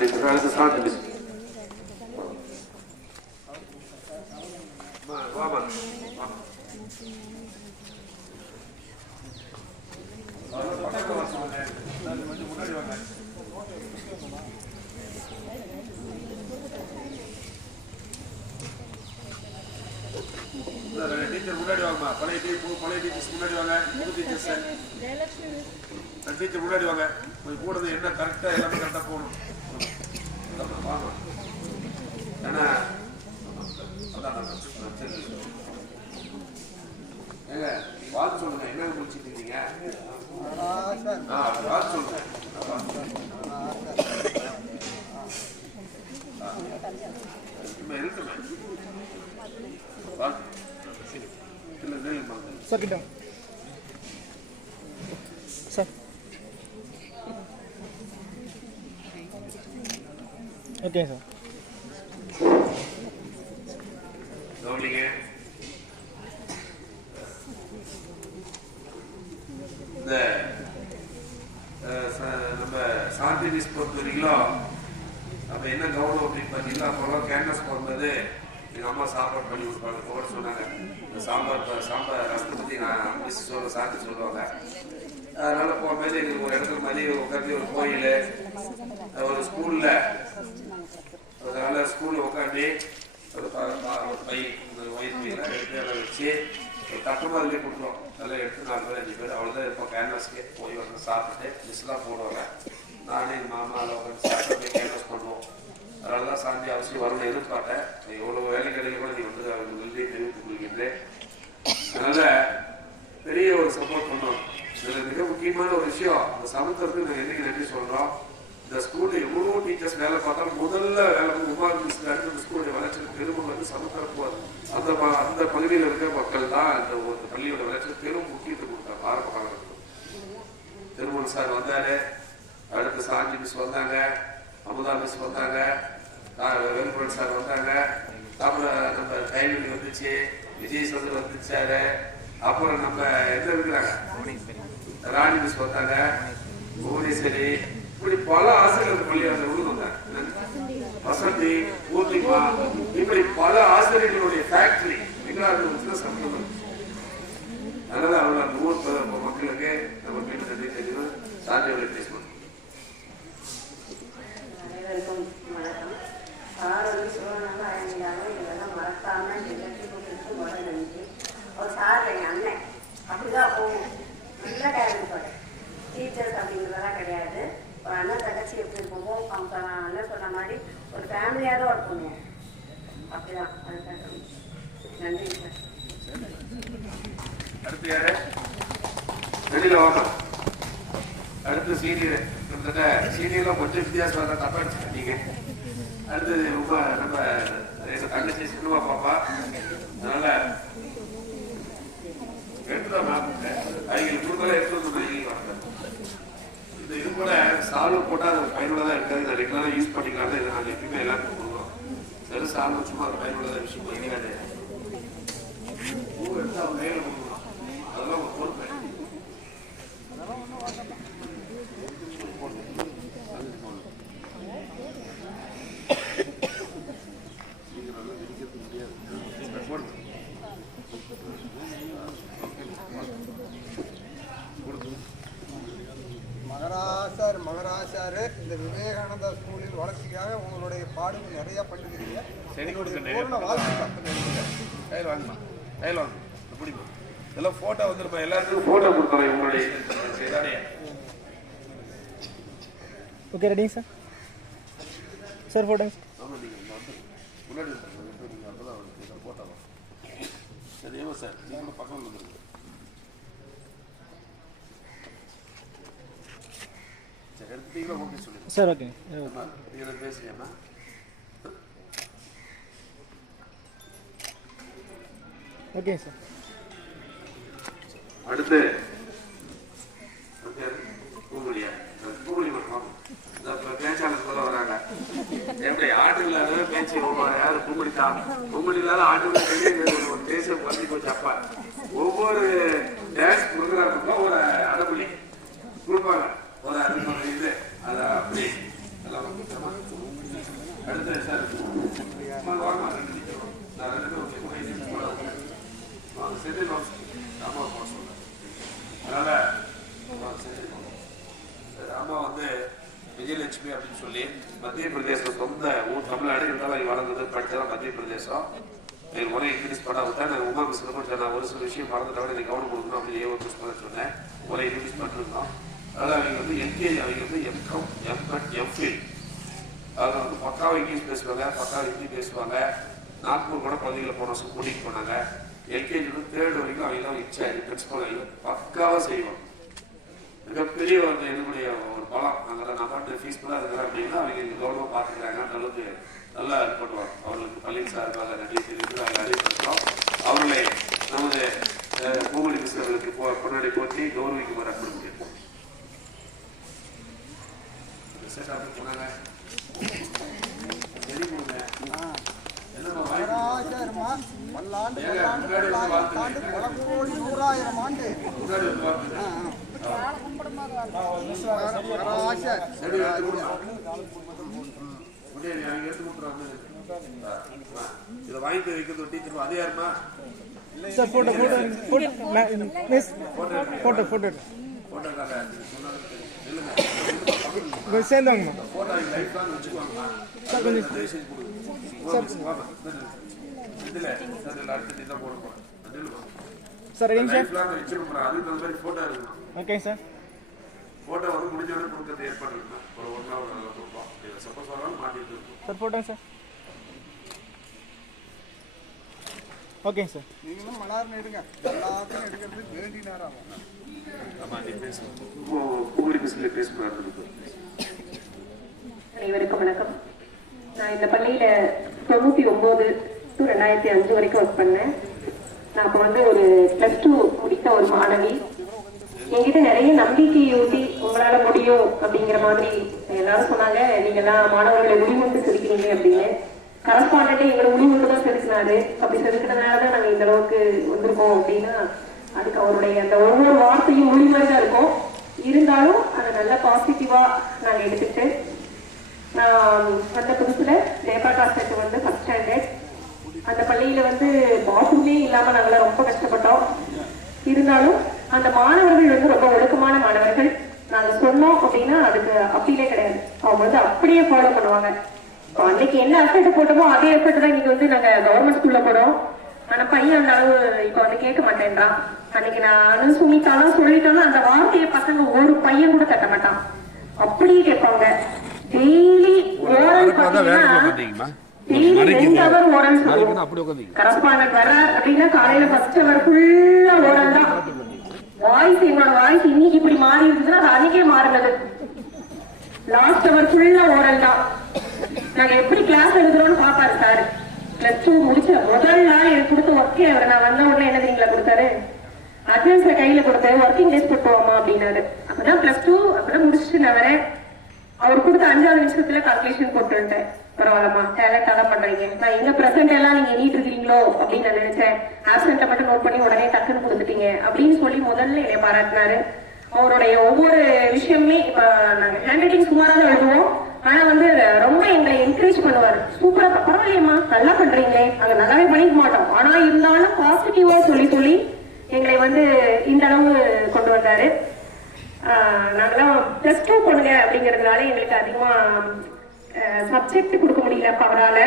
Teacher அடுத்து சாந்தி teacher முன்னாடி வாங்கம்மா பழைய டீச்சர் பழைய டீச்சர்ஸ் முன்னாடி வாங்க புது டீச்சர்ஸ் டீச்சர் முன்னாடி வாங்க கொஞ்சம் கூட இருந்து என்ன கரெக்டாக எல்லாமே கரெக்டாக போகணும் வாங்க ஏன்னா அதான் ஏங்க வாழ்த்து சொல்லுங்க என்ன முடிச்சிட்டு இருந்தீங்க? ஆ சொல்லுங்க இல்லை சார் கிட்ட ஓகே சார். இந்த அஹ், நம்ம சாந்தி நிஸ் பொறுத்த வரைக்கும் நம்ம என்ன கவனம் அப்படின்னு பார்த்தீங்கன்னா அப்போல்லாம் கேன்வஸ் போகும்போது எங்கள் அம்மா சாப்பாடு பண்ணி கொடுப்பாங்க. போட சொன்னாங்க. இந்த சாம்பார் ப- சாம்பார் ரசத்தை பற்றி நான் மிஸ் சொல்ல சாந்தி சொல்லுவாங்க. அதனால் போகும்போது எங்களுக்கு ஒரு இடத்துல மாதிரி உட்காந்து ஒரு கோயில் ஒரு ஸ்கூலில் ஸ்கூல்ல ஒரு ப- ப- ஒரு பை இந்த ஒயிட் பையெல்லாம் எடுத்து அதை வச்சு ஒரு தட்டமாக கொடுக்குறோம் அதெல்லாம் எடுத்து நாலு பேர் அஞ்சு பேர் அவ்வளோதான் இப்போ கேன்வாஸ்க்கு போய் வந்து சாப்பிட்டுட்டு மிஸ்லாம் போடுவாங்க நானே எங்கள் மாமா அதில் உட்காந்து சாப்பிட்டு கேன்வாஸ் பண்ணுவோம் அதனால தான் சாந்தி அவசியம் வரணும் எதிர்பார்த்தேன் எவ்வளோ வேலைகளில் கூட நீ வந்து அவருக்கு நன்றி தெரிவித்துக் கொள்கின்றேன் அதனால பெரிய ஒரு சப்போர்ட் பண்ணோம் இதுல மிக முக்கியமான ஒரு விஷயம் இந்த சமுத்திரத்துக்கு நாங்கள் என்னைக்கு நன்றி சொல்கிறோம் இந்த ஸ்கூல்ல எவ்வளோ டீச்சர்ஸ் வேலை பார்த்தாலும் முதல்ல வேலை உமா மிஸ் இந்த ஸ்கூலுடைய வளர்ச்சிக்கு பெருமை வந்து சமத்தரப்புவார் அந்த ப- அந்த பகுதியில் இருக்கிற மக்கள் தான் இந்த ஒரு பள்ளியோட வளர்ச்சிக்கு பெரும் முக்கியத்துவம் கொடுத்தாங்க ஆரம்ப காலகட்டத்தில். திருமூல் சார் வந்தாரு அடுத்து சாஞ்சி மிஸ் வந்தாங்க அமுதா மிஸ் வந்தாங்க வேலுபுரன் சார் வந்தாங்க அப்புறம் நம்ம கைவிலி வந்துச்சு விஜய் சொல்லு வந்துச்சாரு அப்புறம் நம்ம எங்க இருக்கிறாங்க? ராணி மிஸ் வந்தாங்க புவனேஸ்வரி இப்படி பல ஆசிரியர்கள் பள்ளியாளர் உள்ள வந்தாங்க. வசந்தி பூர்ணிமா இப்படி பல ஆசிரியர்களுடைய ஃபேக்டரி மிக சம்பளம் அதனால அவங்க அந்த ஊர் மக்களுக்கு நம்ம மீண்டும் நன்றி தெரியும் சாந்தியோட பேசணும் அனைவருக்கும் வணக்கம். சார் வந்து சிவனாக இதெல்லாம் மறக்காம நிகழ்ச்சி கொடுத்துட்டு முதல் நன்றி அவர் சார் அண்ணன். அப்படிதான் போகும். நல்ல டேலண்ட் பாரு டீச்சர்ஸ் அப்படிங்கிறதெல்லாம் கிடையாது. அண்ணன் தங்கச்சி எப்படி இருப்போமோ அவங்க அண்ணன் சொன்ன மாதிரி ஒரு ஃபேமிலியாக தான் ஒர்க் பண்ணுவோம். அப்படிதான். அதுக்காக நன்றி சார் அடுத்து யாரு? வெளியில வாங்க. அடுத்து சீனியர் கிட்டத்தட்ட சீனியர்லாம் கொஞ்சம் வித்தியாசம் தான் தப்பா எடுத்துக்கிட்டீங்க. அடுத்தது ரொம்ப நம்ம தங்கச்சி சினிமா பாப்பா. அதனால எடுத்துதான் மாப்பிட்டேன் அவங்களுக்கு கொடுக்கல எடுத்து வந்து இது கூட சால்வ் போட்டால் அது பயனுள்ளதாக இருக்காது. இதை ரெகுலராக யூஸ் பண்ணிக்கலாம் இதை நாங்கள் எப்பயுமே எல்லாருக்கும் கொடுக்குறோம் சரி சால்வ் சும்மா பயனுள்ளதாக விஷயம் இருக்காது பூ எடுத்து அவங்க கையில் கொடுக்கணும் அதெல்லாம் ஒரு பொறுப்பு மகராசர் மகராசாரு இந்த விவேகானந்தா ஸ்கூலின் வளர்ச்சிக்காக உங்களுடைய பாடுகள் நிறைய பண்ணிருக்கீங்க சரி கொடுக்க பூர்ண வாழ்த்துக்கள் கையில் வாங்கம்மா கையில் வாங்க பிடிக்கும் இதெல்லாம் ஃபோட்டோ வந்துருப்பா எல்லாருக்கும் ஃபோட்டோ கொடுக்குறோம் இவங்களுடைய எல்லாரையும் ஓகே ரெடிங்க சார் சார் போட்டோங்க வந்து சார் நீங்க பக்கம் ஓகே சொல்லுங்க சார் ஓகே அம்மா, ஓகே சார் அடுத்து பேச்சாளர் சொல்ல வராங்க. எப்படி ஆட்டுகளால பேச்சு யாரு கும்படி தான் கும்படினால ஆட்டுகளை ஒரு பேச குறைஞ்சி போச்சு அப்பா. ஒவ்வொரு டான்ஸ் ப்ரோக்ராமுக்கும் ஒரு அடப்புலி கொடுப்பாங்க. ஒரு அடப்புலி இது. அது அப்படி அடுத்த சார் அதனால அம்மா வந்து விஜயலட்சுமி அப்படின்னு சொல்லி மத்திய பிரதேசம் சொந்த ஊர் தமிழ்நாடு இருந்தாலும் வளர்ந்தது படித்ததான் மத்திய பிரதேசம். எனக்கு ஒரே இன்க்ரீஸ் பண்ண விட்டா நான் உமா மிஸ் நான் ஒரு சில விஷயம் மறந்துட்டா எனக்கு கவனம் கொடுக்கணும் அப்படின்னு ஏவோ மிஸ் பண்ண சொன்னேன் ஒரே இன்க்ரீஸ் பண்ணிருந்தோம். அதாவது அவங்க வந்து எல்கேஜி அவங்க வந்து எம்காம் எம்எட் எம்ஃபில் அதில் வந்து பக்காவை இங்கிலீஷ் பேசுவாங்க பக்காவை ஹிந்தி பேசுவாங்க. நாக்பூர் கூட குழந்தைகளை போன வருஷம் கூட்டிகிட்டு போனாங்க. எல்கேஜி வந்து தேர்ட் வரைக்கும் அவங்க தான் இன்சார்ஜ் பிரின்சிபல் அவங்க பக்காவாக செய்வோம் மிகப்பெரிய வந்து என்னுடைய பலம் அங்கே நான் பாட்டு கூட இருக்கிறேன் அப்படின்னா அவங்க கவனமாக பார்த்துக்கிறாங்க அந்த அளவுக்கு நல்லா இது பண்ணுவாங்க. அவர்களுக்கு பள்ளியின் சார்பாக நன்றி தெரிவித்து அவங்க அறிவிக்கிறோம் அவர்களை நமது பூமணி மிஸ்டர்களுக்கு போ பொன்னாடி போட்டி கௌரவிக்குமாறு அனுப்பியிருக்கோம் செட் அப்படி போனாங்க பல்லாண்டு பல்லாண்டு பல்லாயிரம். ஆண்டு. சரி. இதை வாங்கிட்டு வைக்கிறது டீச்சர் அதே யாருமா சார் ஃபோட்டோ போட்டோக்கார சொன்னாலும் தெரியும். இல்லைங்க சேர்ந்தாங்கம்மா போட்டோ லைஃப் லாங் வச்சுக்குவாங்கம்மா சார் கொஞ்சம் வாமா. இதுல இதுல அடுத்து இதான் போட நில்லுமா. சார் ரெடிங்க சார் வச்சிருக்கோம் அதுக்கு தகுந்த மாதிரி போட்டோ இருக்கணும் ஓகே சார் போட்டோ வந்து முடிஞ்ச உடனே கொடுக்கறது ஏற்பாடு இருக்கணும் ஒரு ஒன் ஹவர் நல்லா கொடுப்போம் சப்போஸ் வராலும் மாட்டிட்டு இருக்கும் சார் போட்டோங்க சார் ஓகேங்க சார் நீங்களும் மலர்னு எடுங்க எல்லாத்தையும் எடுக்கிறதுக்கு வேண்டி நேரம் அனைவருக்கும் வணக்கம். நான் இந்த பள்ளியில தொண்ணூத்தி ஒன்பது டு ரெண்டாயிரத்தி அஞ்சு வரைக்கும் ஒர்க் பண்ணேன். நான் அப்போ வந்து ஒரு பிளஸ் டூ முடித்த ஒரு மாணவி. என்கிட்ட நிறைய நம்பிக்கை ஊட்டி உங்களால முடியும் அப்படிங்கிற மாதிரி எல்லாரும் சொன்னாங்க. நீங்க எல்லாம் மாணவர்களை உரிமொண்டு செதுக்கிறீங்க அப்படின்னு. கரஸ்பாண்டே எங்களை உரிமொண்டு தான் செதுக்கினாரு. அப்படி செதுக்கிறதுனால தான் நாங்க இந்த அளவுக்கு வந்திருக்கோம் அப்படின்னா அதுக்கு அவருடைய அந்த ஒவ்வொரு வார்த்தையும் மொழி மாதிரி தான் இருக்கும். இருந்தாலும் அதை நல்ல பாசிட்டிவா நாங்க எடுத்துட்டு நான் வந்த புதுசுல ஜெயபிரகாஷ் செட்டு வந்து ஃபர்ஸ்ட் ஸ்டாண்டர்ட் அந்த பள்ளியில வந்து பாத்ரூமே இல்லாம நாங்களாம் ரொம்ப கஷ்டப்பட்டோம். இருந்தாலும் அந்த மாணவர்கள் வந்து ரொம்ப ஒழுக்கமான மாணவர்கள். நாங்க சொன்னோம் அப்படின்னா அதுக்கு அப்பீலே கிடையாது. அவங்க வந்து அப்படியே ஃபாலோ பண்ணுவாங்க. அன்னைக்கு என்ன எஃபர்ட் போட்டோமோ அதே எஃபர்ட் தான் இன்னைக்கு வந்து நாங்க கவர்மெண்ட் ஸ்கூல்ல போறோம் ஆனா பையன் அந்த அளவு இப்ப வந்து கேட்க மாட்டேன்றான். அன்னைக்கு நான் சுமித்தாலும் சொல்லிட்டாலும் அந்த வார்த்தையை பசங்க ஒரு பையன் கூட தட்ட மாட்டான். அப்படியே கேட்பாங்க. டெய்லி ஓரல் பாத்தீங்கன்னா கரஸ்பாண்டன்ட் வர அப்படின்னா காலையில ஃபர்ஸ்ட் ஹவர் ஃபுல்லா ஓரல் தான். வாய்ஸ் என்னோட வாய்ஸ் இன்னைக்கு இப்படி மாறி இருந்துச்சுன்னா அது அன்னைக்கே மாறினது. லாஸ்ட் அவர் ஃபுல்லா ஓரல் தான். நாங்க எப்படி கிளாஸ் எழுதுறோம்னு பாப்பாரு சார். பிளஸ் டூ முடிச்ச முதல் நாள் எனக்கு கொடுத்த ஒர்க்கே அவர். நான் வந்த உடனே என்ன தெரியுங்களா கொடுத்தாரு? அட்வான்ஸ்ல கையில கொடுத்தேன் ஒர்க்கிங் டேஸ் போட்டுவோமா அப்படின்னாரு. அப்பதான் பிளஸ் டூ அப்பதான் முடிச்சுட்டு நான் வரேன். அவர் கொடுத்த அஞ்சாவது நிமிஷத்துல கால்குலேஷன் போட்டு வந்துட்டேன். பரவாயில்லம்மா. டேலண்டா தான் பண்றீங்க. நான் எங்க பிரசன்ட் எல்லாம் நீங்க எண்ணிட்டு இருக்கீங்களோ அப்படின்னு நான் நினைச்சேன். ஆப்சென்ட்டை மட்டும் நோட் பண்ணி உடனே டக்குன்னு கொடுத்துட்டீங்க. அப்படின்னு சொல்லி முதல்ல என்னை பாராட்டினாரு. அவருடைய ஒவ்வொரு விஷயமே இப்ப நாங்க ஹேண்ட் ரைட்டிங் சுமாரா தான் எழுதுவோம். ஆனா வந்து ரொம்ப எங்களை என்கரேஜ் பண்ணுவார். சூப்பரா பரவாயில்லையம்மா. நல்லா பண்றீங்களே. அங்க நல்லாவே பண்ணிக்க மாட்டோம். ஆனா இருந்தாலும் பாசிட்டிவா சொல்லி சொல்லி எங்களை வந்து இந்த அளவு கொண்டு வந்தாரு. ஆஹ் நாங்கெல்லாம் பிளஸ் டூ பொண்ணுங்க அப்படிங்கறதுனால எங்களுக்கு அதிகமா சப்ஜெக்ட் கொடுக்க முடியல அப்ப அவரால.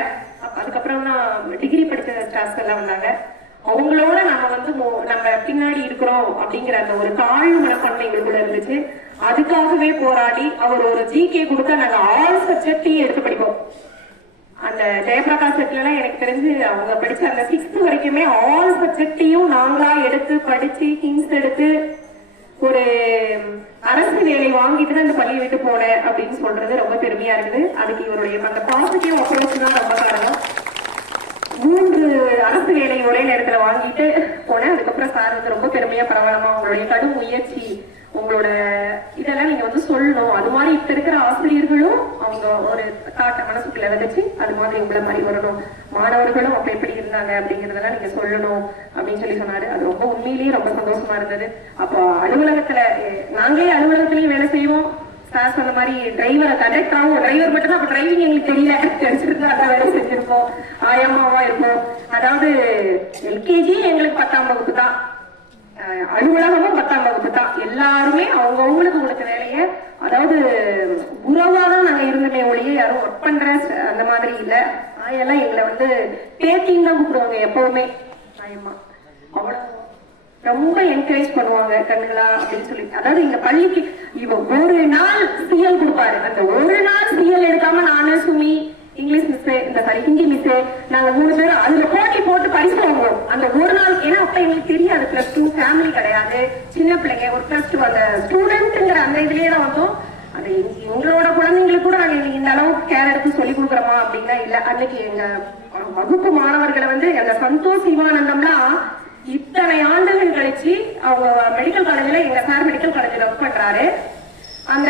அதுக்கப்புறம் தான் டிகிரி படித்த ஸ்டாஃப்ஸ் எல்லாம் வந்தாங்க. அவங்களோட நம்ம வந்து மோ- நம்ம பின்னாடி இருக்கிறோம் அப்படிங்கிற அந்த ஒரு தாழ்வு மனப்பான்மை எங்களுக்குள்ள இருந்துச்சு. அதுக்காகவே போராடி அவர் ஒரு ஜிகே கொடுத்தா நாங்க ஆல் சப்ஜெக்ட்லயும் எடுத்து படிப்போம். அந்த ஜெயபிரகாஷ் செட்லாம் எனக்கு தெரிஞ்சு அவங்க படிச்ச அந்த சிக்ஸ்த் வரைக்குமே ஆல் சப்ஜெக்டையும் நாங்களா எடுத்து படிச்சு கிங்ஸ் எடுத்து ஒரு அரசு வேலை வாங்கிட்டு தான் இந்த பள்ளியை விட்டு போனேன் அப்படின்னு சொல்றது ரொம்ப பெருமையா இருக்குது. அதுக்கு இவருடைய அந்த பாசிட்டிவ் அப்ரோச் தான் ரொம்ப காரணம். மூன்று அரசு வேலை ஒரே நேரத்துல வாங்கிட்டு போனேன். அதுக்கப்புறம் சார் வந்து ரொம்ப பெருமையா பரவாயில்லமா உங்களுடைய கடும் முயற்சி உங்களோட இதெல்லாம் நீங்க வந்து சொல்லணும். அது மாதிரி இப்ப இருக்கிற ஆசிரியர்களும் அவங்க ஒரு காட்ட மனசுக்குள்ள விதைச்சு அது மாதிரி உங்களை மாதிரி வரணும். மாணவர்களும் அப்ப எப்படி இருந்தாங்க அப்படிங்கறதெல்லாம் நீங்க சொல்லணும் அப்படின்னு சொல்லி சொன்னாரு. அது ரொம்ப உண்மையிலேயே ரொம்ப சந்தோஷமா இருந்தது. அப்போ அலுவலகத்துல நாங்களே அலுவலகத்திலயும் வேலை செய்வோம். சார் சொன்ன மாதிரி டிரைவரை கண்டக்டராகவும் டிரைவர் மட்டும் தான் அப்ப டிரைவிங் எங்களுக்கு தெரியல. தெரிஞ்சிருந்தா அதான் வேலை செஞ்சிருப்போம். ஆயாமாவா இருப்போம். அதாவது எல்கேஜி எங்களுக்கு பத்தாம் வகுப்பு தான். அலுவலகமும் பத்தாம் வகுப்பு தான். எல்லாருமே அவங்கவுங்களுக்கு கொடுத்த வேலைய அதாவது உறவா தான் நாங்க இருந்தமே ஒழிய யாரும் ஒர்க் பண்ற அந்த மாதிரி இல்ல. ஆயெல்லாம் எங்களை வந்து பேத்தின்னு தான் கூப்பிடுவாங்க எப்பவுமே. ஆயம்மா. அவ்வளவு. ரொம்ப என்கரேஜ் பண்ணுவாங்க கண்ணுகளா அப்படின்னு சொல்லி. அதாவது எங்க பள்ளிக்கு இவ ஒரு நாள் சிஎல் கொடுப்பாரு. அந்த ஒரு நாள் சிஎல் எடுக்காம நானு சுமி இங்கிலீஷ் மிஸ் இந்த சாரி ஹிந்தி மிஸ் நாங்க மூணு பேரும் அதுல போட்டி போட்டு பரிசு வாங்குவோம். அந்த ஒரு நாள் ஏன்னா அப்ப எங்களுக்கு தெரியாது பிளஸ் டூ ஃபேமிலி கிடையாது. சின்ன பிள்ளைங்க ஒரு பிளஸ் டூ அந்த ஸ்டூடெண்ட்ங்கிற அந்த இதுலயே தான் வந்தோம். அது எங்களோட குழந்தைங்களுக்கு கூட நாங்க இந்த அளவுக்கு கேர் எடுத்து சொல்லி கொடுக்குறோமா அப்படின்னா இல்ல. அன்னைக்கு எங்க வகுப்பு மாணவர்களை வந்து அந்த சந்தோஷ் சிவானந்தம்னா இத்தனை ஆண்டுகள் கழிச்சு அவங்க மெடிக்கல் காலேஜ்ல எங்க சார் மெடிக்கல் காலேஜ்ல ஒர்க் பண்றாரு. அந்த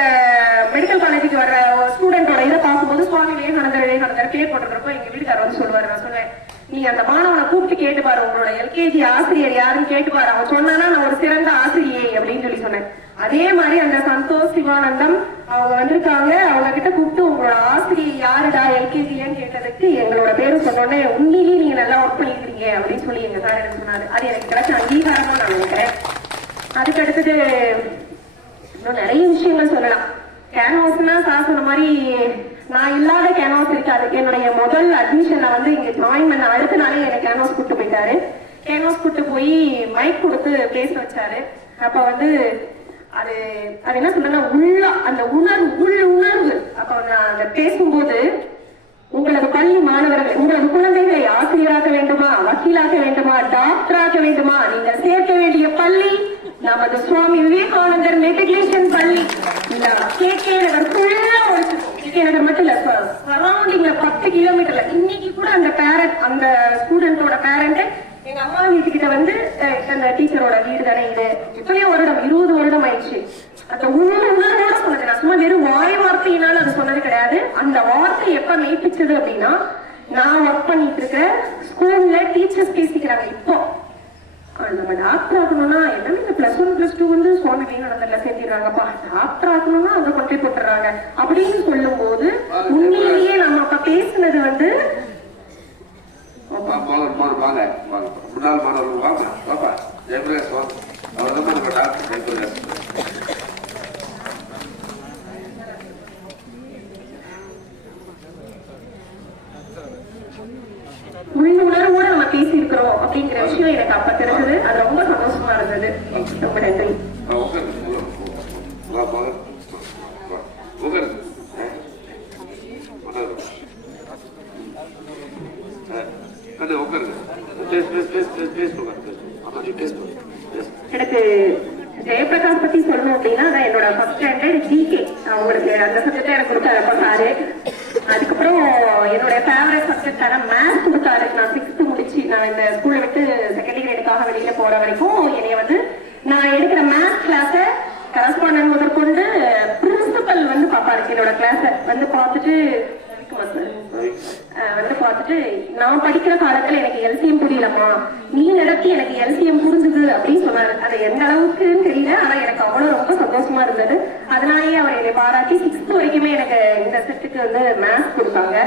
மெடிக்கல் காலேஜுக்கு வர்ற ஸ்டூடெண்டோட இதை பார்க்கும்போது சுவாமி விவேகானந்தர் விவேகானந்தர் பேர் போட்டிருக்கிறப்போ எங்க வீட்டுக்காரர் வந்து சொல்லுவாரு நான் சொல்லுவேன் நீ அந்த மாணவனை கூப்பிட்டு கேட்டு பாரு உங்களோட எல்கேஜி ஆசிரியர் யாருன்னு கேட்டு பாரு. அவன் சொன்னானா நான் ஒரு சிறந்த ஆசிரியை அப்படின்னு சொல்லி சொன்னேன். அதே மாதிரி அந்த சந்தோஷ் சிவானந்தம் அவங்க வந்திருக்காங்க. அவங்க கிட்ட கூப்பிட்டு உங்களோட ஆசிரியை யாருடா எல்கேஜிலன்னு கேட்டதுக்கு எங்களோட பேரு சொன்னோடனே உண்மையிலேயே நீங்க நல்லா ஒர்க் பண்ணிக்கிறீங்க அப்படின்னு சொல்லி எங்க சார் எனக்கு சொன்னாரு. அது எனக்கு கிடைச்ச அங்கீகாரம் தான் நான் நினைக்கிறேன். அதுக்கு அடுத்தது இன்னும் நிறைய விஷயங்கள் சொல்லலாம். கேன்வாஸ்னா சார் சொன்ன மாதிரி நான் இல்லாத கேன்வாஸ் இருக்காது. என்னுடைய முதல் அட்மிஷன்ல வந்து இங்க ஜாயின் பண்ண அடுத்த நாளே என்னை கேன்வாஸ் கூட்டு போயிட்டாரு. கேன்வாஸ் கூட்டு போய் மைக் கொடுத்து பேச வச்சாரு. அப்ப வந்து அது அது என்ன சொல்றேன்னா உள்ள அந்த உணர்வு உள் உணர்வு. அப்ப நான் அந்த பேசும்போது உங்களது பள்ளி மாணவர்கள் உங்களது குழந்தைகளை ஆசிரியராக்க வேண்டுமா? வக்கீலாக்க வேண்டுமா? டாக்டராக்க வேண்டுமா? நீங்கள் சேர்க்க வேண்டிய பள்ளி நமது சுவாமி விவேகானந்தர் மெட்ரிகுலேஷன் பள்ளி. இந்த கே கே நகர் ஃபுல்லா ஒரு கே கே நகர் மட்டும் இல்ல சரௌண்டிங்ல பத்து கிலோமீட்டர்ல இன்னைக்கு கூட அந்த பேரண்ட் அந்த ஸ்டூடெண்டோட பேரண்ட் எங்க அம்மா வீட்டுக்கிட்ட வந்து அந்த டீச்சரோட வீடு தானே இது? எத்தனையோ வருடம் இருபது வருடம் ஆயிடுச்சு. அந்த ஒவ்வொரு உணர்வோட சொன்னது. நான் சும்மா வெறும் வாய் வார்த்தையினால அது சொன்னது கிடையாது. அந்த வார்த்தை எப்ப மெய்ப்பிச்சது அப்படின்னா நான் ஒர்க் பண்ணிட்டு இருக்கிற ஸ்கூல்ல டீச்சர்ஸ் பேசிக்கிறாங்க இப்போ. நம்ம டாக்டர் ஆகணும்னா எல்லாமே இந்த பிளஸ் ஒன் பிளஸ் டூ வந்து சுவாமி விவேகானந்தர்ல சேர்த்திடுறாங்கப்பா. டாக்டர் ஆகணும்னா அங்க கொண்டு போய் போட்டுறாங்க அப்படின்னு சொல்லும் போது உண்மையிலேயே நம்ம அப்ப பேசுனது வந்து வாங்க வாங்க வாங்க வாங்க முன்னாள் மாணவர்கள் வாங்க ஜெயபிரகாஷ் வாங்க. அவர் தான் நம்ம டாக்டர் ஜெயபிரகாஷ் உள்ளுணர்வோட நம்ம பேசியிருக்கிறோம் அப்படிங்கிற விஷயம் எனக்கு அப்ப தெரிஞ்சது அது ரொம்ப சந்தோஷமா இருந்தது ரொம்ப நன்றி ஆ, உட்காருங்க வா வாங்க வா உட்காருங்க ஆ. உட்காருங்க. ஆ, அண்ணா உட்காருங்க பேசு பேசு பேசு பேசு பேசுங்க பேசுங்க ஆமா நீ பேசுங்க பேசு எனக்கு ஜெயபிரகாஷ் பத்தி சொல்லணும் அப்படின்னா நான் என்னோட ஃபர்ஸ்ட் ஸ்டாண்டர்ட் ஜிகே அவங்களுக்கு அந்த சப்ஜெக்ட் எனக்கு கொடுத்தாரு சாரு அதுக்கப்புறம் என்னோட ஃபேவரட் சப்ஜெக்டான மேத்ஸ் கொடுத்தாரு நான் சிக்ஸ்த் முடிச்சு நான் இந்த ஸ்கூலை விட்டு செகண்ட் கிரேடுக்காக வெளியில போற வரைக்கும் என்னைய வந்து நான் எடுக்கிற மேத்ஸ் கிளாஸ கரஸ்பாண்டன் முதற்கொண்டு பிரின்சிபல் வந்து பாப்பாரு என்னோட கிளாஸ வந்து பார்த்துட்டு வந்து பார்த்துட்டு நான் படிக்கிற காலத்துல எனக்கு எல்சிஎம் புரியலம்மா. நீ நடத்தி எனக்கு எல்சிஎம் புரிஞ்சுது அப்படின்னு சொன்னாரு. அது எந்த அளவுக்குன்னு தெரியல ஆனா எனக்கு அவ்வளவு ரொம்ப சந்தோஷமா இருந்தது. அதனாலேயே அவர் என்னை பாராட்டி சிக்ஸ்த் வரைக்குமே எனக்கு இந்த செட்டுக்கு வந்து மேத்ஸ் கொடுத்தாங்க.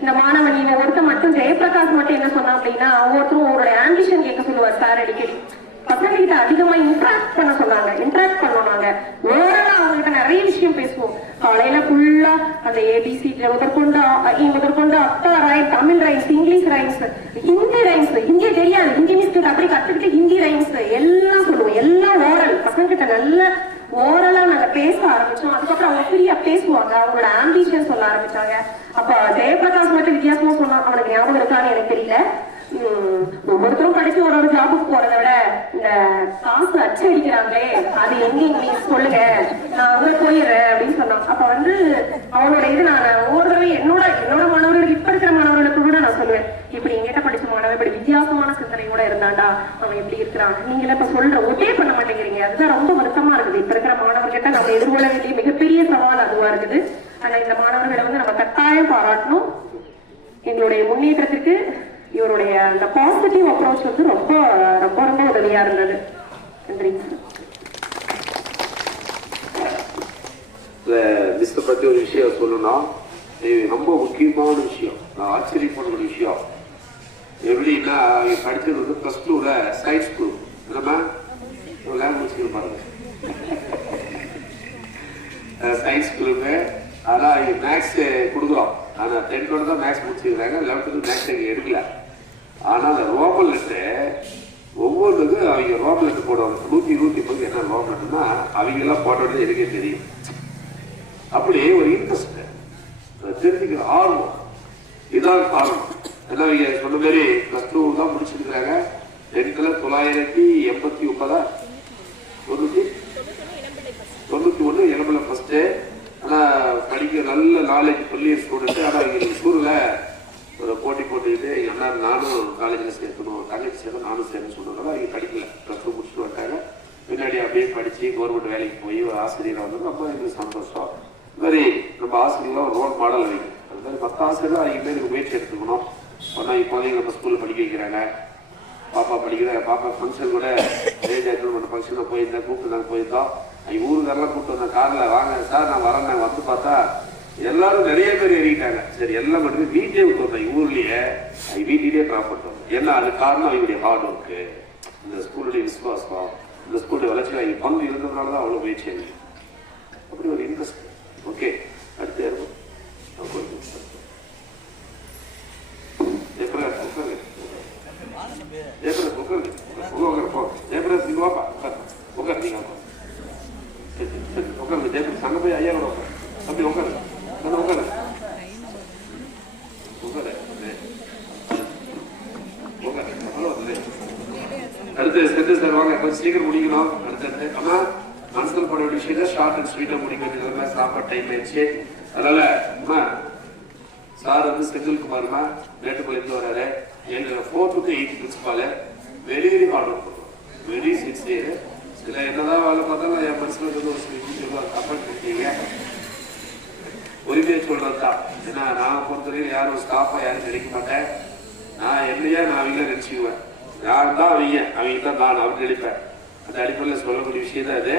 இந்த மாணவன் இவன் ஒருத்தர் மட்டும் ஜெயபிரகாஷ் மட்டும் என்ன சொன்னா அப்படின்னா ஒவ்வொருத்தரும் அவரோட ஆம்பிஷன் கேட்க சொல்லுவார் சார் அடிக்கடி. பசங்க கிட்ட அதிகமா இன்ட்ராக்ட் பண்ண சொன்னாங்க இன்ட்ராக்ட் பண்ணோம் நாங்க. ஓரளவு அவங்ககிட்ட நிறைய விஷயம் பேசுவோம். காலையில ஃபுல்லா அந்த ஏபிசி முதற்கொண்டு இ முதற்கொண்டு அப்பா rhyme Tamil rhymes English rhymes Hindi rhymes Hindi தெரியாது. ஹிந்தி மிஸ்டேக் அப்படி கத்துக்கிட்டு ஹிந்தி ரைம்ஸ் எல்லாம் சொல்லுவோம். எல்லாம் ஓரல் பசங்க கிட்ட நல்ல ஓரலா நாங்க பேச ஆரம்பிச்சோம். அதுக்கப்புறம் அவங்க ஃப்ரீயா பேசுவாங்க. அவங்களோட ஆம்பிஷன் சொல்ல ஆரம்பிச்சாங்க. அப்ப ஜெயபிரகாஷ் மட்டும் வித்தியாசமா சொன்னா அவனுக்கு ஞாபகம் இருக்கான்னு எனக்கு தெரியல. உம், ஒவ்வொருத்தரும் படிச்சு ஒரு ஒரு ஜாபுக்கு போறதை விட இந்த காசு அச்சடிக்கிறாங்களே அது எங்க நீங்க சொல்லுங்க நான் அங்க போயிடுறேன் அப்படின்னு சொன்னான். அப்ப வந்து அவனோட இது நான் ஒவ்வொரு தடவை என்னோட என்னோட மாணவர்களுக்கு இப்ப இருக்கிற மாணவர்களுக்கு கூட நான் சொல்லுவேன். இப்படி எங்கிட்ட படிச்ச மாணவன் இப்படி வித்தியாசமான சிந்தனையோட இருந்தாண்டா அவன் எப்படி இருக்கிறான்? நீங்களே இப்ப சொல்ற ஒட்டே பண்ண மாட்டேங்கிறீங்க. அதுதான் ரொம்ப வருத்தமா இருக்குது. இப்ப இருக்கிற மாணவர்கிட்ட நம்ம எதிர்கொள்ள வேண்டிய மிகப்பெரிய சவால் அதுவா இருக்குது. ஆனா இந்த மாணவர்களை வந்து நம்ம கட்டாயம் பாராட்டணும். எங்களுடைய முன்னேற்றத்திற்கு இவருடைய அந்த பாசிட்டிவ் அப்ரோச் வந்து ரொம்ப ரொம்ப ரொம்ப உதவியா இருந்தது. நன்றிங்க மிஸ்ஸை பற்றி ஒரு விஷயம் சொல்லணும்னா இது ரொம்ப முக்கியமான விஷயம். நான் ஆச்சரியப்படுற ஒரு விஷயம். எப்படின்னா இங்க படித்தது வந்து ப்ளஸ் டூவில் சயின்ஸ் குரூப் நம்ம லேங்குவேஜ் பாருங்க. சயின்ஸ் குரூப்பு ஆனால் மேக்ஸ் கொடுக்குறோம். ஆனால் டென்த்தோட தான் மேக்ஸ் முடிச்சுக்கிறாங்க. லெவன்த்துக்கு மேக்ஸ் இங்கே எடுக்கல. ஆனால் அந்த ரோமன் லெட்டு ஒவ்வொன்றுக்கும் அவங்க ரோமன் லெட்டு போடுவாங்க. நூற்றி நூற்றி பத்து என்ன ரோமன் லெட்டர்னா அவங்கெல்லாம் போட்டோன்னு எனக்கே தெரியும். அப்படி ஒரு இன்ட்ரெஸ்ட் தெரிஞ்சுக்கிற ஆர்வம். இதான் காரணம். ஏன்னா அவங்க சொன்ன மாதிரி ப்ளஸ் டூ தான் முடிச்சிருக்கிறாங்க. டென்த்தில் தொள்ளாயிரத்தி எண்பத்தி ஒன்பதா? தொண்ணூற்றி தொண்ணூற்றி ஒன்று இளம்பில் ஃபஸ்ட்டு ஆனால் படிக்க நல்ல நாலேஜ் சொல்லி ஸ்டூடெண்ட்டு ஆனால் இங்கே ஸ்கூலில் ஒரு போட்டி போட்டுக்கிட்டு என்ன நானும் காலேஜில் சேர்க்கணும் தங்கச்சி சேர்க்கணும் நானும் சேர்க்கணும் சொன்னதால இங்கே படிக்கல. ப்ளஸ் டூ முடிச்சுட்டு வந்தாங்க பின்னாடி அப்படியே படித்து கவர்மெண்ட் வேலைக்கு போய் ஒரு ஆசிரியராக வந்து ரொம்ப எங்களுக்கு சந்தோஷம். இது மாதிரி நம்ம ஆசிரியர்லாம் ஒரு ரோல் மாடல் வைக்கும் அது மாதிரி மற்ற தான் அவங்க பேருக்கு முயற்சி எடுத்துக்கணும். ஒன்றா இப்போதைக்கு நம்ம ஸ்கூலில் படிக்க வைக்கிறாங்க. பாப்பா படிக்கிற பாப்பா ஃபங்க்ஷன் கூட ஏஜ் அட்டன் பண்ண ஃபங்க்ஷனில் போயிருந்தேன் கூப்பிட்டு நாங்கள் போயிருந்தோம். ஊருக்காரெல்லாம் கூப்பிட்டு வந்தேன் காரில் வாங்க சார் நான் வரேன் வந்து பார்த்தா எல்லாரும் நிறைய பேர் ஏறிக்கிட்டாங்க. சரி எல்லாம் மட்டும் வீட்டே விட்டு வந்தேன் ஊர்லயே வீட்டிலேயே ட்ராப் பண்ணுவோம் ஏன்னா அது காரணம் அவங்களுடைய ஹார்ட் ஒர்க்கு இந்த ஸ்கூலுடைய விசுவாசம் இந்த ஸ்கூலுடைய வளர்ச்சியில் அவங்க பங்கு இருந்ததுனால தான் அவ்வளோ முயற்சி எனக்கு அப்படி ஒரு இன்ட்ரெஸ்ட் ஓகே அடுத்து இருக்கும் ஏப்ரல் உட்காருங்க ஏப்ரல் உட்காருங்க ஜெயபிரத் உட்காருங்க உங்க போ ஜெயபிரத் நீங்க வாப்பா உட்காருங்க. உட்காருங்க சரி, உட்காருங்க ஜெயபிரத் அங்க போய் ஐயா கூட உட்காரு. அப்படி உட்காரு. அங்க உட்காரு. உட்காரு அடுத்து செத்து சார் வாங்க. கொஞ்சம் சீக்கிரம் முடிக்கணும். அடுத்தடுத்து அம்மா மனசில் போட வேண்டிய விஷயம் ஷார்ட் அண்ட் ஸ்வீட்டா முடிக்க வேண்டியது சாப்பாடு டைம் ஆயிடுச்சு. அதனால அம்மா சார் வந்து செந்தில்குமார்மா மேட்டுப்பாளையத்துல வராரு. எங்க ஃபோர்த்து எயிட் பிரின்சிபாலு வெளியே ஆர்டர் ஹார்ட் பண்ணுவோம் வெரி சின்சியர் சில என்னதான் வேலை பார்த்தாலும் என் மனசுல இருந்து ஒரு சில விஷயம் கமெண்ட் கொடுத்தீங்க உரிமையை ஏன்னா நான் பொறுத்தவரைக்கும் யாரும் ஸ்டாஃபாக யாரும் நினைக்க மாட்டேன். நான் என்னையா நான் அவங்க நினச்சிக்குவேன். நான் தான் அவங்க அவங்க தான் நான் அவர் நினைப்பேன். அந்த அடிப்படையில் சொல்லக்கூடிய விஷயம் தான் இது.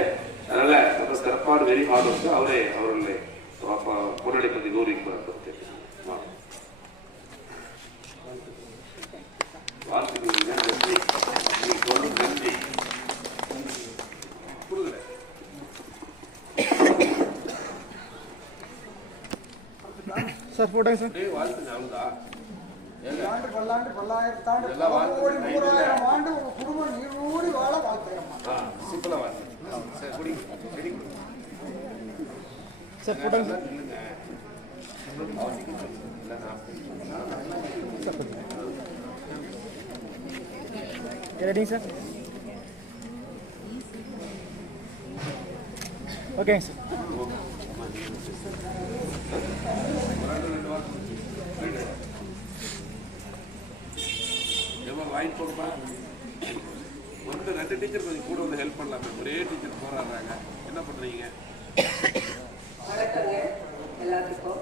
அதனால ரொம்ப சிறப்பான வெறி ஹார்ட் அவரே அவர்களுடைய பொருளை பற்றி கௌரவிக்கிறார் வாழ்த்துக்கள் நன்றி நீங்க சொல்றது நன்றி கொடுங்க சார் போட்டோங்க சார் ஏய், வாழ்த்துங்க அவ்வளவுதான் ஏங்க, ஆண்டு பல்லாண்டு பல்லாயிரத்தாண்டு எல்லாம் பல வாழ்த்து கோடி நைட்டுல. நூறாயிரம் ஆண்டு உங்க குடும்பம் நீரோடி வாழ வாழ்த்துக்கிறேம்மா ஆ, சிம்பிளா வாழ்த்துங்க. சரி, குடிங்க. Very good. சார் போட்டோங்க சார் நில்லுங்க. இல்ல, நான் ரெடிங்க சார் ஓகேங்க சார் எவ்வளோ வாங்கி போடுமா வந்து ரெண்டு டீச்சர் கொஞ்சம் கூட வந்து ஹெல்ப் பண்ணலாமே. ஒரே டீச்சர் போராடுறாங்க. என்ன பண்றீங்க? வணக்கங்க எல்லாத்துக்கும்.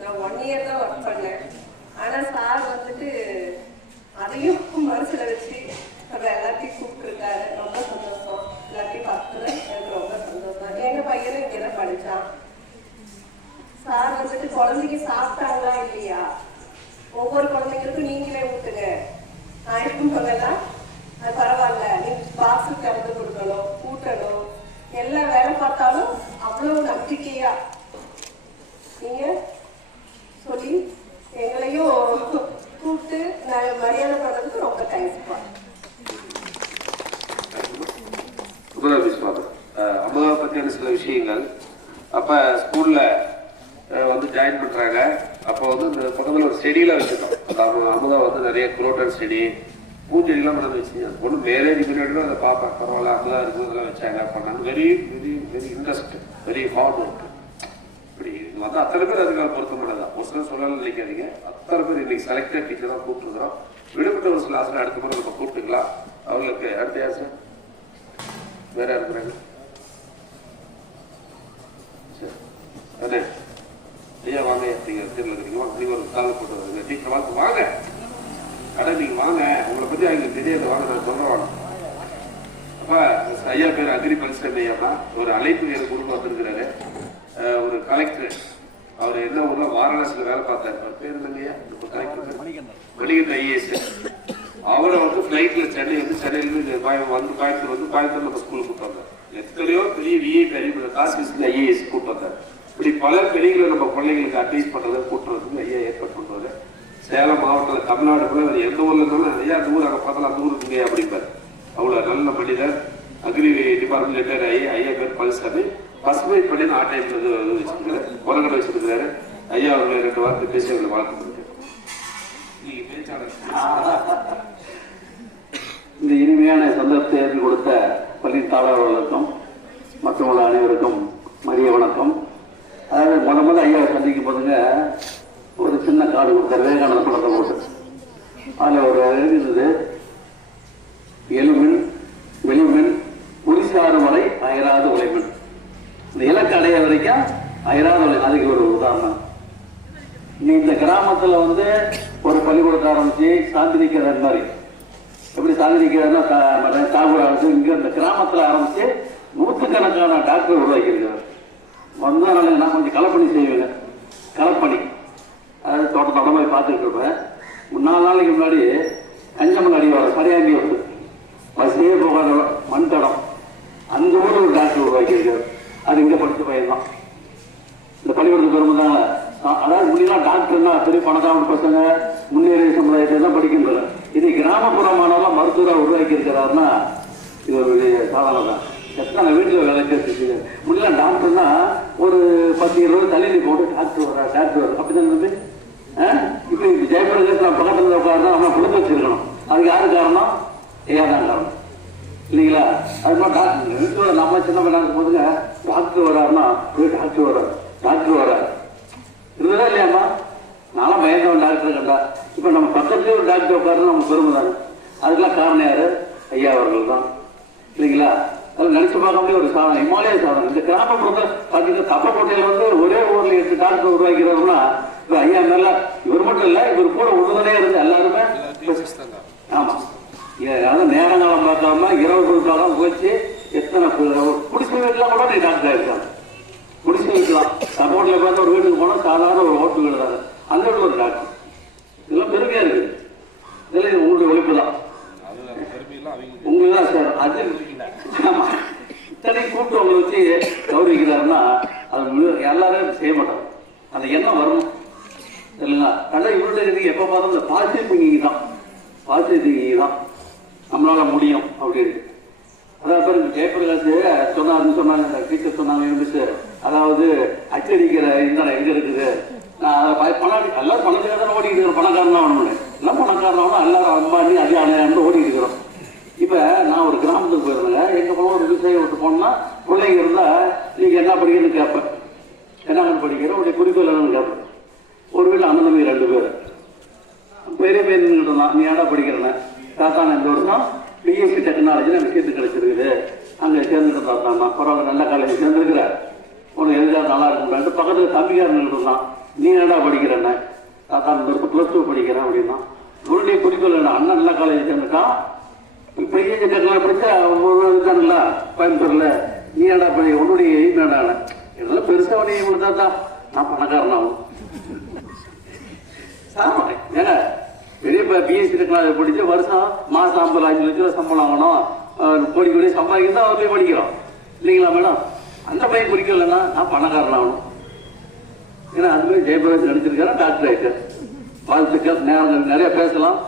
நான் ஒன் இயர் தான் ஒர்க் பண்ணேன். ஆனால் சார் வந்துட்டு அதையும் மனசில் வச்சு சார் வந்துட்டு குழந்தைங்க சாப்பிட்டாங்களா இல்லையா? ஒவ்வொரு குழந்தைங்களுக்கும் நீங்களே ஊட்டுங்க. நான் இருக்கும் போதெல்லாம் அது பரவாயில்ல. நீ பாக்ஸுக்கு கலந்து கொடுக்கணும் ஊட்டணும். எல்லா வேலை பார்த்தாலும் அவ்வளவு நம்பிக்கையா நீங்க சொல்லி எங்களையும் கூப்பிட்டு நான் மரியாதை பண்ணதுக்கு ரொம்ப தேங்க்ஸ்ப்பா சுபதா விஸ்வாதம் அமுதா பற்றியான சில விஷயங்கள் அப்போ ஸ்கூலில் வந்து ஜாயின் பண்ணுறாங்க அப்போ வந்து இந்த பக்கத்தில் ஒரு செடியெலாம் வச்சுருக்கோம் அதாவது அமுதா வந்து நிறைய குரோட்டன் செடி பூஞ்செடிலாம் நடந்து வச்சுங்க அந்த பொண்ணு மேரேஜ் பின்னாடி அதை பார்ப்பேன் பரவாயில்ல அமுதா இருக்கிறதெல்லாம் வச்சாங்க பண்ணாங்க. Very very very interest very hard work இப்படி இது வந்து அத்தனை பேர் அதுக்காக பொருத்தமானதான் ஒரு சிலர் சொல்லலாம் நினைக்காதீங்க. அத்தனை பேர் இன்னைக்கு செலக்டட் டீச்சர் தான் கூப்பிட்டுருக்குறோம். விடுபட்ட ஒரு சில ஆசிரியர் அடுத்த முறை நம்ம கூப்பிட்டுக்கலாம். அவங்களுக்கு அடுத்த ஆசிரியர் வேற இருக்கிறாங்க? சரி. அண்ணே ஐயா வாங்க நீங்க தெரியல இருக்கீங்க வாங்க ஒரு கால் போட்டு வருங்க டீச்சர் வாங்க வாங்க. அட நீங்க வாங்க. உங்களை பத்தி அவங்களுக்கு தெரியாது. வாங்க நான் சொல்றேன் அப்ப ஐயா பேர் அக்ரிகல்ச்சர் தான் ஒரு அழைப்பு எனக்கு கொடுக்க வந்திருக்கிறாரு. ஒரு கலெக்டர் அவர் என்ன ஊர்ல வாரணாசியில் வேலை பார்த்தாரு. அவர் பேர் என்னங்க ஐயா? ஐஏஎஸ். அவரை வந்து ஃப்ளைட்ல சென்னை வந்து சென்னையிலிருந்து வந்து கோயம்புத்தூர் வந்து கோயம்புத்தூர் நம்ம ஸ்கூலுக்கு கூப்பிட்டு வந்தார். எத்தனையோ பெரிய விஐபி அறிவு காசு ஐஏஎஸ் கூப்பிட்டு வந்தார். இப்படி பல பெரியங்களை நம்ம பிள்ளைங்களுக்கு அட்வைஸ் பண்றது கூட்டுறதுக்கு ஐயா ஏற்பாடு பண்றாரு சேலம் மாவட்டத்தில் தமிழ்நாடு எந்த ஊரில் இருந்தாலும் ஐயா அந்த ஊர் அங்கே பார்த்தா அந்த ஊருக்கு இங்கே அப்படிம்பார். அவ்வளோ நல்ல மனிதர். அக்ரி டிபார்ட்மெண்ட் ரிட்டையர் ஐயா ஐயா பேர் பழனிசாமி. பசுமை பண்ணி ஆட்டையம் வச்சிருக்காரு உரங்கடை வச்சிருக்காரு ஐயா அவர்களை ரெண்டு வார்த்தை பேசி அவர்களை வாழ்த்து இந்த இனிமையான சந்தர்ப்பத்தை ஏற்றி கொடுத்த பள்ளி தாளர்களுக்கும் மற்றவங்க அனைவருக்கும் மதிய வணக்கம். அதாவது முத முதல்ல ஐயா சந்திக்கும் போதுங்க ஒரு சின்ன கார்டு கொடுத்தார் விவேகானந்த படத்தை போட்டு அதில் ஒரு எழுதினது எலுமின் வெளிமின் குறிசாறு வரை அயராது உழைமின் இந்த இலக்கு அடைய வரைக்கும் அயராது உழை அதுக்கு ஒரு உதாரணம். நீ இந்த கிராமத்துல வந்து ஒரு பள்ளிக்கூடத்தை ஆரம்பிச்சு சாந்திரிக்கிற மாதிரி. எப்படி சாதிக்கிறதுனா தாகூர் ஆரம்பிச்சு இங்கே இந்த கிராமத்துல ஆரம்பிச்சு நூற்றுக்கணக்கான டாக்டர் உருவாக்கி இருக்காரு நான் கொஞ்சம் களப்பணி செய்வேங்க? களப்பணி அதாவது தோட்ட போய் பார்த்துட்டு இருப்பேன் நாலு நாளைக்கு முன்னாடி கஞ்சமன் அடிவாரம் சரியாங்கி வருது பஸ்ஸே போகாத மண் தடம். அந்த ஊரில் ஒரு டாக்டர் உருவாக்கியிருக்காரு. அது இங்கே படித்த பையன் தான் இந்த பள்ளிக்கூடத்துக்கு வரும்போது அதாவது முன்னெல்லாம் டாக்டர்னா பெரிய பணக்காரன் பசங்க முன்னேறிய சமுதாயத்தை தான் படிக்கின்றன இது கிராமப்புறமானாலும் மருத்துவராக உருவாக்கி இருக்கிறாருன்னா இது ஒரு சாதனை தான். எத்தனை வீட்டில் வேலை கேட்டு முன்னெல்லாம் டாக்டர்னா ஒரு பத்து இருபது தள்ளி போட்டு டாக்டர் வரா டாக்டர் வரா அப்படிதான் வந்து ஆ? இப்ப இப்ப ஜெயபிரகாஷ் நான் பக்கத்துல உட்கார்ந்தா நம்ம கொடுத்து வச்சிருக்கணும். அதுக்கு யாரு காரணம்? ஏன் தான் காரணம்? இல்லைங்களா? அது மாதிரி டாக்டர் நம்ம சின்ன பையனா போதுங்க டாக்டர் வராருன்னா போய் டாக்டர் வராரு. டாக்டர் வராரு. இருந்ததா இல்லையாம்மா? நானும் பயந்தவன் டாக்டர் கண்டா. இப்போ நம்ம பக்கத்துலேயே ஒரு டாக்டர் உட்காருன்னு நம்ம பெருமை தானே அதுக்கெல்லாம் காரணம் யாரு? ஐயா அவர்கள் தான். இல்லைங்களா? அது நினைச்சு பார்க்க முடிய ஒரு சாதனை. இமாலய சாதனை. இந்த கிராமப்புறத்தில் பார்த்தீங்கன்னா தப்பக்கோட்டையில் வந்து ஒரே ஊர்ல எட்டு டாக்டர் உருவாக்கிறோம்னா இந்த ஐயா மேல இவர் மட்டும் இல்லை இவர் கூட உழுதுனே இருந்து எல்லாருமே ஆமா. ஏ- அதாவது நேரங்காலம் பார்க்காம இரவு பொருட்களாக போச்சு எத்தனை குடிசை வீட்டுல கூட நீ டாக்டர் ஆகிருக்காங்க குடிசை வீட்டுலாம் தப்பக்கோட்டையில் பார்த்தா ஒரு வீட்டுக்கு போனால் சாதாரண ஒரு ஹோட்டல் எழுதாங்க அந்த ஒரு டாக்டர் இதெல்லாம் பெருமையா இருக்கு இதெல்லாம் இது உங்களுடைய ஒழிப்பு தான் உங்களுதான் சார் அது ஆமா இத்தனை வச்சு கௌரவிக்கிறாருன்னா அது முழு- எல்லாரும் செய்ய மாட்டாங்க அந்த எண்ணம் வரணும் இல்லைங்களா நல்லா இவருடைய இது எப்போ பார்த்தாலும் இந்த பாசிட்டிவ் திங்கிங் தான். பாசிட்டிவ் திங்கிங் தான். நம்மளால முடியும் அப்படின்னு அதான் பாருங்க ஜெயபிரகாஷ் சொன்னாருன்னு சொன்னாங்க இந்த டீச்சர் சொன்னாங்க இருந்துச்சு அதாவது அச்சடிக்கிற இந்த எங்க இருக்குது? நான் அதை ப- பணம் எல்லாம் பணத்துக்காக தான் ஓடிக்கிட்டு இருக்கிறோம் பணக்காரனா ஒன்று எல்லாம் பணக்காரனா எல்லாரும் அம்பானி அது அணையாண்டு ஓடிட்டு இருக்கிறோம். இப்போ நான் ஒரு கிராமத்துக்கு போயிருந்தேங்க. எங்கள் போன ஒரு விவசாயம் விட்டு போனோம்னா பிள்ளைங்க இருந்தால் நீங்கள் என்ன படிக்கிறேன்னு கேட்பேன். என்ன படிக்கிற? உடைய குறிக்கோள் என்னன்னு கேட்பேன். ஒரு வீட்டில் அண்ணன் தம்பி ரெண்டு பேர். பெரிய பேர் நின்றுட்டு இருந்தான். நீ ஏடா படிக்கிறேன்னு? தாத்தா நான் இந்த வருஷம் பிஎஸ்சி டெக்னாலஜியில் எனக்கு கேட்டு கிடைச்சிருக்குது. அங்கே சேர்ந்துட்டு தாத்தா பரவாயில்ல நல்ல காலேஜ் சேர்ந்துருக்குற. உனக்கு எதுக்காக நல்லா இருக்கும் பக்கத்தில் தம்பிக்கார நின்றுட்டு இருந்தான். நீ என்னடா படிக்கிறேன்னு? தாத்தா இந்த வருஷம் ப்ளஸ் டூ படிக்கிறேன் அப்படின்னா உன்னுடைய குறிக்கோள் என்ன? அண்ணன் நல்ல காலேஜ் சேர்ந்துட்டான். பெரிய டெக்னாலஜி படிச்சா இருக்கானுல்ல கோயம்புத்தூர்ல நீ ஏடா படி உன்னுடைய எய்ம் என்னடா இதெல்லாம் பெருசா உடைய கொடுத்தா தான் நான் பணக்காரனாகும் ஏங்க பெரிய பிஎஸ்சி டெக்னாலஜி படிச்சு வருஷம் மாசம் ஐம்பது அஞ்சு லட்சம் சம்பளம் வாங்கணும். கோடி கோடி சம்பாதிக்க தான் அவர் போய் படிக்கிறோம் இல்லைங்களா மேடம்? அந்த பையன் குறிக்கலன்னா நான் பணக்காரன் ஆகணும் ஏன்னா அது மாதிரி ஜெயபிரகாஷ் நடிச்சிருக்காரு டாக்டர் ஆயிட்டார். வாழ்த்துக்கள் நேரம் நிறைய பேசலாம்.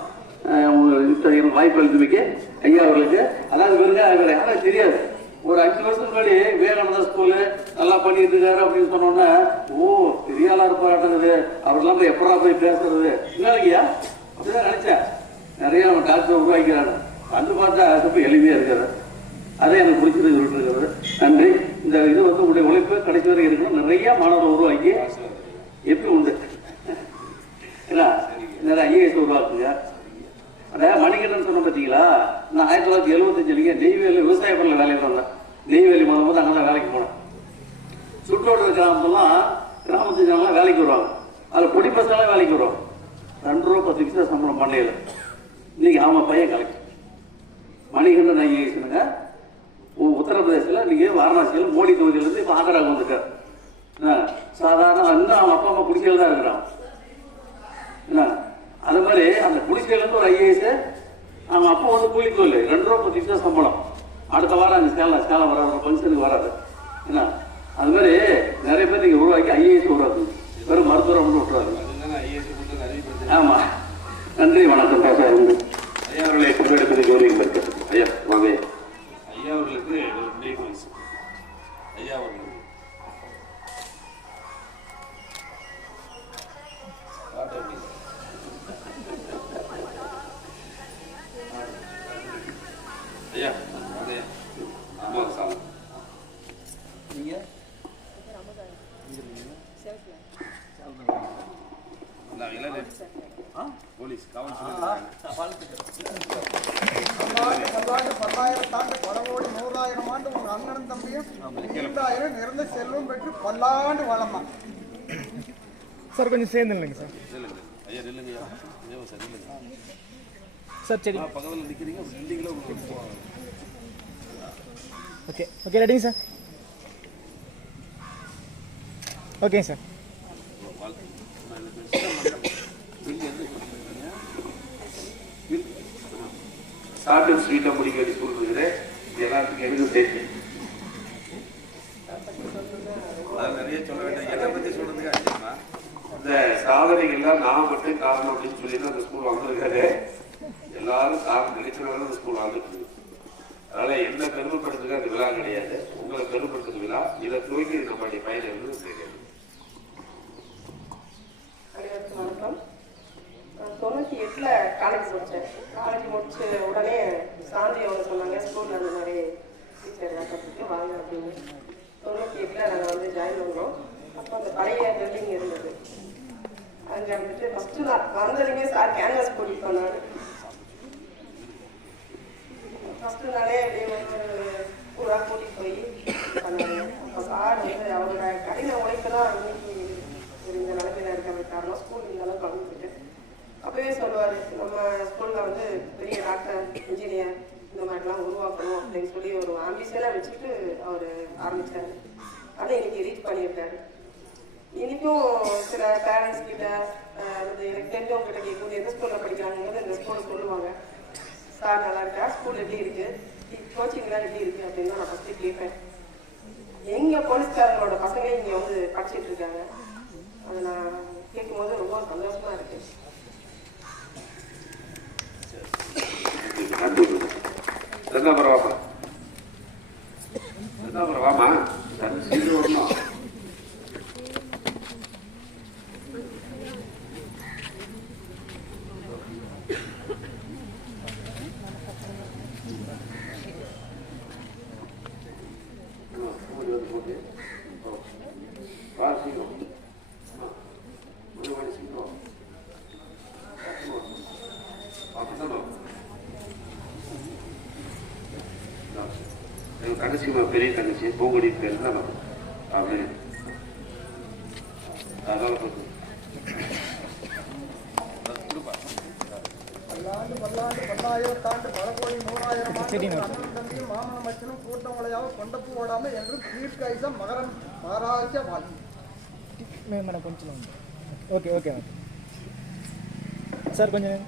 வாய்ப்பு அளித்தமைக்கு ஐயா அவர்களுக்கு அதாவது வெறுங்க இவர் யாரும் தெரியாது. ஒரு அஞ்சு வருஷத்துக்கு முன்னாடி விவேகானந்தா ஸ்கூலு நல்லா பண்ணிட்டு இருக்காரு அப்படின்னு சொன்னோன்னே ஓ பெரிய ஆளா இருப்பாருன்றது அவர்லாம் போய் எப்படா போய் பேசுறது? இல்லையா அப்படிதான் நினைச்சேன். நிறைய நம்ம டாக்டர் உருவாக்கிறாங்க வந்து பார்த்தா ரொம்ப எளிமையா இருக்காரு. அதே எனக்கு பிடிச்சது சொல்லிட்டு இருக்கிறது. நன்றி. இந்த இது வந்து உங்களுடைய உழைப்பு கடைசி வரை இருக்கணும். நிறைய மாணவர்கள் உருவாக்கி எப்படி உண்டு? என்ன நிறைய ஐஏஎஸ் உருவாக்குங்க? அந்த மணிகண்டன் சொன்ன பார்த்தீங்களா நான் ஆயிரத்தி தொள்ளாயிரத்தி எழுபத்தஞ்சுலங்க நெய்வேலி விவசாய பண்ணல வேலைக்கு வந்தேன் நெய்வேலி முதல் போது அங்கே தான் வேலைக்கு போனேன். சுற்றோட்ட கிராமத்துலாம் கிராமத்து ஜனங்களாம் வேலைக்கு வருவாங்க. அதில் பொடி பசங்களாம் வேலைக்கு வருவாங்க. ரெண்டு ரூபா பத்து நிமிஷம் சம்பளம் பண்ணையில். இன்னைக்கு அவன் பையன் கலைக்கு மணிகண்டன் ஐஏஎஸ்னுங்க உத்தரப்பிரதேசத்தில் இன்றைக்கி வாரணாசியில் மோடி தொகுதியிலேருந்து இப்போ ஆக்ராவுக்கு வந்திருக்கார். சாதாரண இன்னும் அவங்க அப்பா அம்மா குடிசையில் தான் இருக்கிறான். என்ன? அது மாதிரி அந்த குடிசையிலேருந்து ஒரு ஐஏஎஸ் அவங்க அப்போ வந்து கூலி இல்லை. ரெண்டு ரூபா பத்து தான் சம்பளம். அடுத்த வாரம் அந்த சேலம் சேலம் வராது ஃபங்க்ஷனுக்கு வராது. என்ன? அது மாதிரி நிறைய பேர் நீங்கள் உருவாக்கி ஐஏஎஸ் உருவாக்குங்க சார் கொஞ்சம் சேர்ந்து இல்லைங்க சார் ஐயா நில்லுங்க சார். நில்லுங்க சார் சரி. பக்கத்தில் நிற்கிறீங்க நின்றீங்களா ஓகே ஓகே ரெடிங்க சார் ஓகேங்க சார் ஷார்ட் அண்ட் ஸ்வீட்டாக முடிக்க வேண்டிய எல்லாத்துக்கும் எனக்கு தெரியும் அது நிறைய சொல்ல வேண்டாம் என்னை பற்றி சொல்றதுக்கு அதிகமா இந்த சாதனைகள்லாம் நான் மட்டும் காரணம் அப்படின்னு சொல்லி தான் அந்த ஸ்கூல் வந்திருக்காரு. எல்லாரும் காரணம் நினைச்சனால அந்த ஸ்கூல் வந்துருக்கு அதனால என்ன பெருமைப்படுத்துக்கு அந்த விழா கிடையாது. உங்களை பெருமைப்படுத்துற விழா. இதை துவக்கி நம்மளுடைய பயணம் வந்து தெரியாது அனைவருக்கும் வணக்கம். நான் தொண்ணூற்றி எட்டில் காலேஜ் முடித்தேன் காலேஜ் முடிச்சு உடனே சாந்தி அவங்க சொன்னாங்க ஸ்கூலில் அந்த மாதிரி டீச்சர் கற்றுக்கு வாங்க அப்படின்னு. தொண்ணூற்றி எட்டில் நாங்கள் வந்து ஜாயின் பண்ணோம் அப்போ அந்த பழைய பில்டிங் இருந்தது. அங்கே வந்துட்டு ஃபஸ்ட்டு நான் வந்ததுமே சார் கேன்வாஸ் கூட்டிகிட்டு போனார் ஃபஸ்ட்டு நாளே அப்படியே ஒரு ஊராக கூட்டிகிட்டு போய் பண்ணாங்க அப்போ சார் வந்து அவரோட கடின உழைப்பு தான் ஒரு இந்த நிலைமையில இருக்கிறது காரணம் ஸ்கூல் இந்த அளவுக்கு வளர்ந்துருக்கு அப்பவே சொல்லுவார் நம்ம ஸ்கூலில் வந்து பெரிய டாக்டர் இன்ஜினியர் இந்த மாதிரிலாம் உருவாக்கணும் அப்படின்னு சொல்லி ஒரு ஆம்பிஷனாக வச்சுட்டு அவர் ஆரம்பிச்சாரு. அதை இன்னைக்கு ரீச் பண்ணியிருக்காரு. இன்னைக்கும் சில பேரண்ட்ஸ் கிட்ட வந்து எனக்கு தெரிஞ்சவங்க கிட்ட கேட்கும்போது எந்த ஸ்கூலில் படிக்கிறாங்கிறது இந்த ஸ்கூலில் சொல்லுவாங்க. சார் நல்லா இருக்கா? ஸ்கூல் எப்படி இருக்கு? கோச்சிங்லாம் எப்படி இருக்கு? அப்படின்னு நான் ஃபஸ்ட்டு கேட்பேன். எங்க போலீஸ்காரங்களோட பசங்களே இங்க வந்து படிச்சிட்டு இருக்காங்க. அதை நான் கேட்கும்போது ரொம்ப சந்தோஷமா இருக்கு. என்ன ரெண்டாபுரம் என்ன ரெண்டாபுரம் வாமா சீக்கிரம் வரணும் வா சீக்கிரம் ஒரு மணி சீக்கிரம் அப்படிதான் எங்க பெரிய தங்கச்சி? பூங்குடி பேர் தான் அப்படி. அதனால கொடுத்து பல்லாண்டு பல்லாண்டு பல்லாயிரம் தாண்டு பல கோடி நூறாயிரம் மாமன மச்சனும் கூட்டம் உலையாக கொண்டப்பு ஓடாம என்றும் தீர்க்காயுசம் மகரம் மகாராஜ வாழ்க்கை மேடம் கொஞ்சம் ஓகே ஓகே ஓகே. சார் கொஞ்சம்